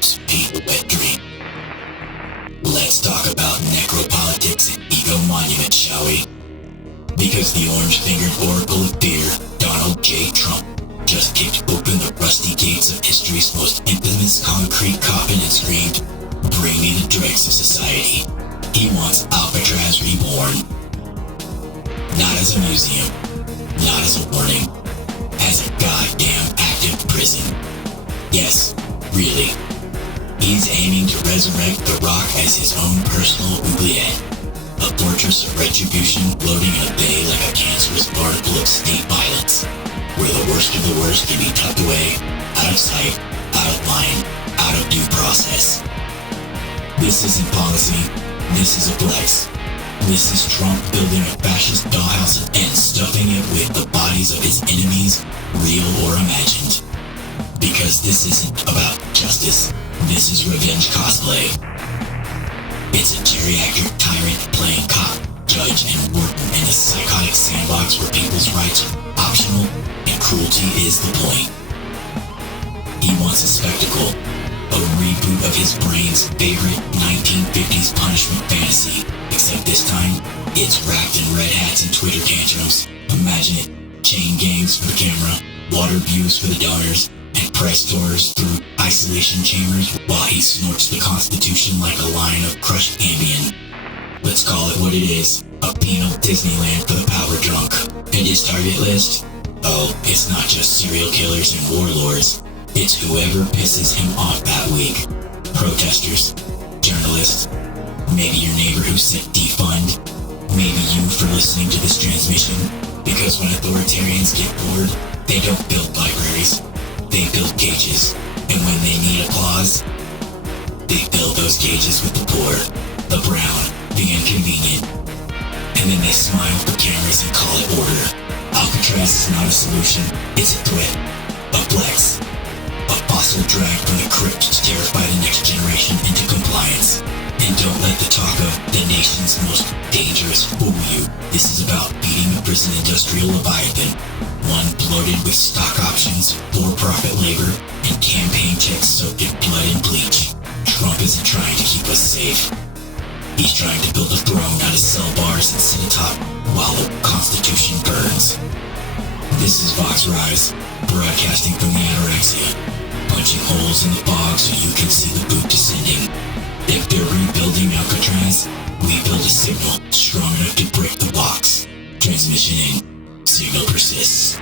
helps paint a wet dream. Let's talk about necropolitics and ego monuments, shall we? Because the orange-fingered oracle of fear, Donald J. Trump, just kicked open the rusty gates of history's most infamous concrete coffin and screamed, "Bring me the dregs of society." He wants Alcatraz reborn. Not as a museum, not as a warning, as a goddamn active prison. Yes, really. He's aiming to resurrect the Rock as his own personal oubliette. A fortress of retribution floating in a bay like a cancerous particle of state violence, where the worst of the worst can be tucked away, out of sight, out of line, out of due process. This isn't policy, this is a flex. This is Trump building a fascist dollhouse and stuffing it with the bodies of his enemies, real or imagined. Because this isn't about justice, this is revenge cosplay. It's a geriatric tyrant playing cop, judge, and warden in a psychotic sandbox where people's rights are optional and cruelty is the point. He wants a spectacle, a reboot of his brain's favorite 1950s punishment fantasy, except this time, it's wrapped in red hats and Twitter tantrums. Imagine it, chain gangs for the camera, water views for the donors, and press tours through isolation chambers while he snorts the Constitution like a line of crushed Ambien. Let's call it what it is, a penal Disneyland for the power drunk. And his target list? Oh, it's not just serial killers and warlords. It's whoever pisses him off that week. Protesters, journalists, maybe your neighbor who said defund, maybe you for listening to this transmission, because when authoritarians get bored, they don't build libraries. They build cages, and when they need applause, they fill those cages with the poor, the brown, the inconvenient. And then they smile for cameras and call it order. Alcatraz is not a solution, it's a threat, a flex, a fossil drag from the crypt to terrify the next generation into compliance. And don't let the talk of the nation's most dangerous fool you. This is about beating the prison industrial leviathan. One bloated with stock options, for-profit labor, and campaign checks soaked in blood and bleach. Trump isn't trying to keep us safe. He's trying to build a throne out of cell bars and sit atop while the Constitution burns. This is Vox Ryze, broadcasting from the Ataraxia, punching holes in the fog so you can see the boot descending. If they're rebuilding Alcatraz, we build a signal strong enough to break the box. Transmission in. Signal persists.